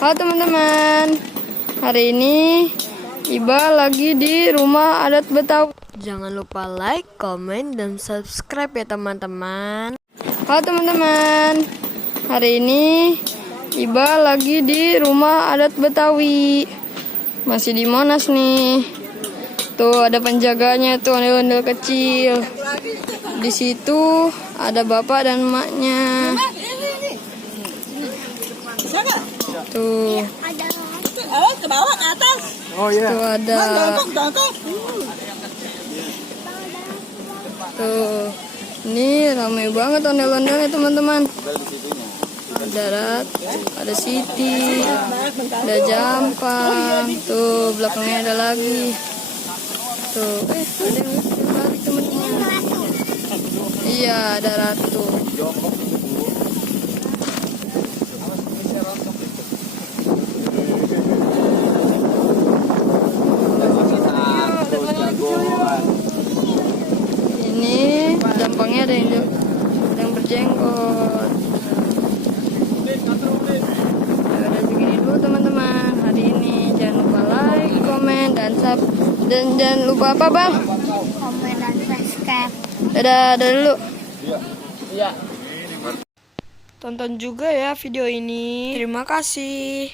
Halo teman-teman, hari ini Iba lagi di rumah adat Betawi. Jangan lupa like, komen, dan subscribe ya teman-teman. Halo teman-teman, hari ini Iba lagi di rumah adat Betawi. Masih di Monas nih. Tuh ada penjaganya tuh, ondel-ondel kecil. Di situ ada bapak dan emaknya. Tuh. Ke bawah ke atas. Oh iya. Tuh ada. Tuh. Ini ramai banget ondel-ondelnya teman-teman. Ada Ratu, ada Siti, ada Jampang. Tuh belakangnya ada lagi. Tuh, ada yang lari teman-teman. Iya, ada Ratu. Ini Jampangnya ada yang berjenggot. Ada begini dulu teman-teman. Hari ini jangan lupa like, komen, dan jangan lupa apa bang? Komen dan subscribe. Dadah dulu. Iya. Tonton juga ya video ini. Terima kasih.